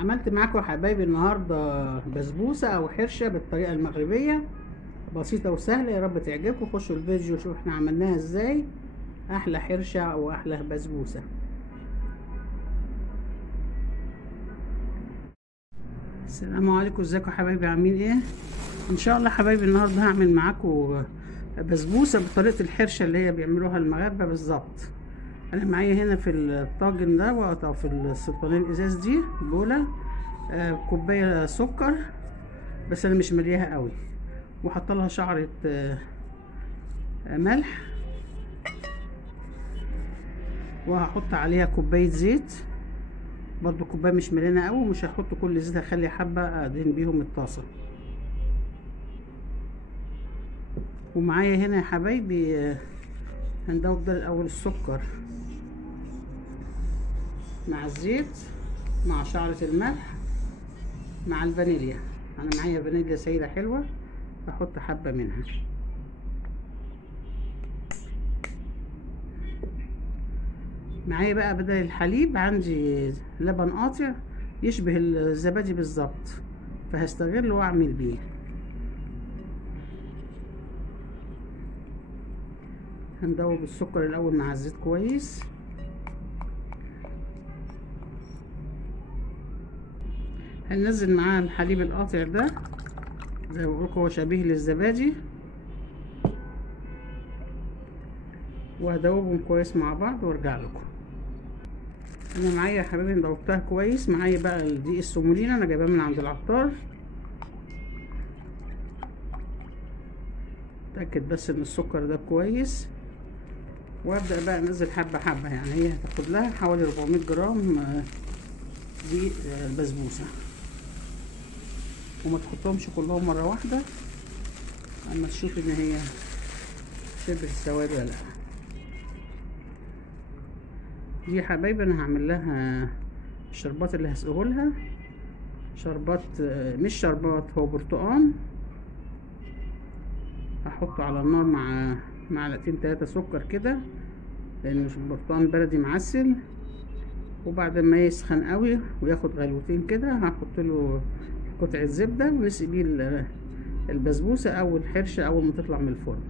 عملت معاكم يا حبايبي النهارده بسبوسه او حرشه بالطريقه المغربيه، بسيطه وسهله. يا رب تعجبكم. خشوا الفيديو شوفوا احنا عملناها ازاي. احلى حرشه او احلى بسبوسه. السلام عليكم، ازيكم يا حبايبي؟ عاملين ايه؟ ان شاء الله حبايبي النهارده هعمل معاكم بسبوسه بطريقه الحرشه اللي هي بيعملوها المغاربه بالظبط. انا معايا هنا في الطاجن ده او في السلطانيه الازاز دي بوله كوبايه سكر، بس انا مش ملياها قوي، وحط لها شعرة ملح، وهحط عليها كوباية زيت برضو، كوباية مش مليانة قوي، مش هحط كل زيت، هخلي حبة ادهن بيهم الطاسة. ومعايا هنا يا حبايبي هندوب ده الاول السكر مع الزيت مع شعرة الملح مع الفانيليا. انا معايا فانيليا سايلة حلوة، هحط حبة منها. معايا بقى بدل الحليب عندي لبن قاطع يشبه الزبادي بالظبط، فهستغله واعمل بيه. هندوب السكر الاول مع الزيت كويس. هننزل معاه الحليب القاطع ده، زي ما بقولكوا هو شبيه للزبادي، وهدوبهم كويس مع بعض وارجع لكم. انا معايا يا حبايبي دوبتها كويس. معايا بقى دقيق السومولينا، انا جايباه من عند العطار. اتاكد بس ان السكر ده كويس، وابدا بقى انزل حبه حبه. يعني هي هتاخد لها حوالي 400 جرام دقيق البسبوسه، وما تحطهمش كلهم مره واحده اما تشوف ان هي شبه السواد ولا لا. دي يا حبايبي انا هعمل لها الشربات اللي هسقيه لها. شربات مش شربات، هو برتقان. هحطه على النار مع معلقتين 3 سكر كده، لان البرتقان بلدي معسل. وبعد ما يسخن قوي وياخد غلوتين كده هحط له قطعه زبده ونسقي بيه البسبوسه او الحرشه اول ما تطلع من الفرن.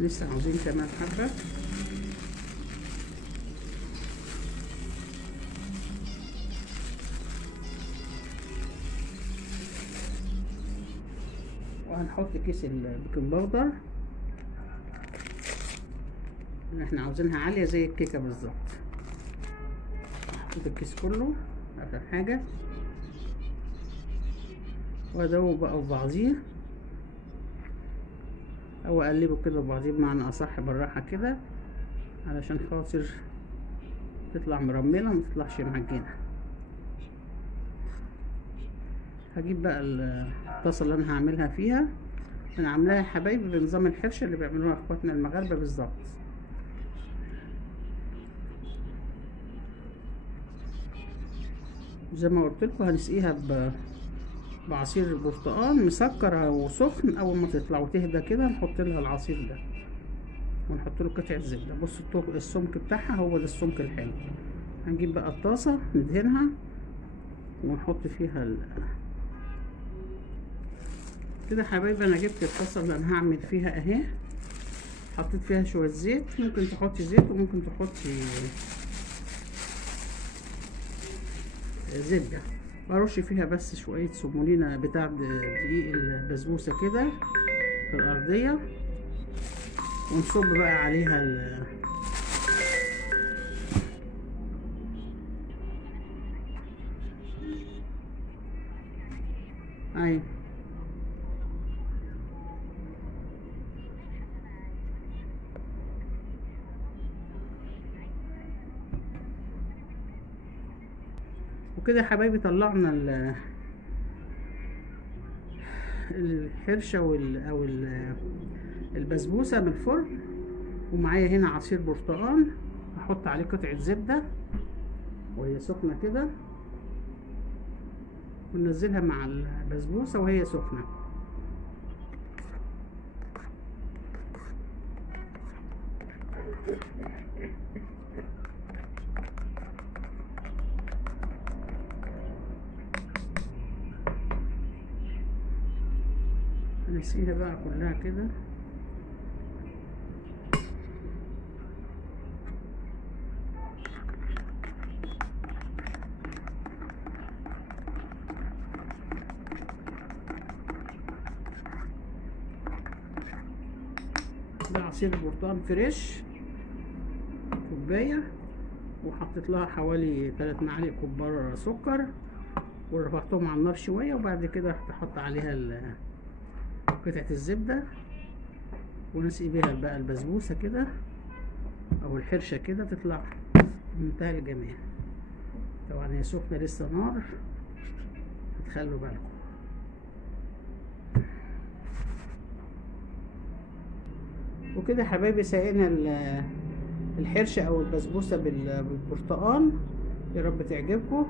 لسه عاوزين كمان حبه. وهنحط كيس البيكنج باودر اللي احنا عاوزينها عاليه زي الكيكه بالظبط. هحط الكيس كله اخر حاجه، وادوب بقى في بعضيه او اقلبه كده في بعضيه بمعنى اصح بالراحه كده، علشان خاطر تطلع مرمله ما تطلعش معجنه. هجيب بقى الطاسه اللي انا هعملها فيها. انا عاملاها يا حبايبي بنظام الحرشه اللي بيعملوها اخواتنا المغاربه بالظبط. زي ما قلت لكم هنسقيها بعصير برتقال مسكر او سخن. اول ما تطلع وتهدى كده نحط لها العصير ده ونحط له قطعه زبده. بصوا السمك بتاعها هو ده السمك الحلو. هنجيب بقى الطاسه ندهنها ونحط فيها كده يا حبايبي. انا جبت الطاسه اللي انا هعمل فيها اهي، حطيت فيها شويه زيت. ممكن تحطي زيت وممكن تحطي زبده. برش فيها بس شويه سمولينا بتاع دقيق البسبوسه كده في الارضيه، ونصب بقى عليها اهي. وكده يا حبايبي طلعنا الحرشه او البسبوسه من الفرن. ومعايا هنا عصير برتقال، هحط عليه قطعه زبده وهي سخنه كده، وننزلها مع البسبوسه وهي سخنه. نسقيها بقى كلها كده. ده عصير برتقال فريش كوبايه، وحطيت لها حوالي 3 معالق كبار سكر، ورفعتهم على النار شويه، وبعد كده رحت احط عليها قطعه الزبده، ونسقي بيها بقى البسبوسه كده او الحرشه كده، تطلع منتهى الجمال. طبعا هي سخنه لسه نار، هتخلوا بالكم. وكده يا حبايبي سقينا الحرشه او البسبوسه بالبرتقال. يا رب تعجبكم.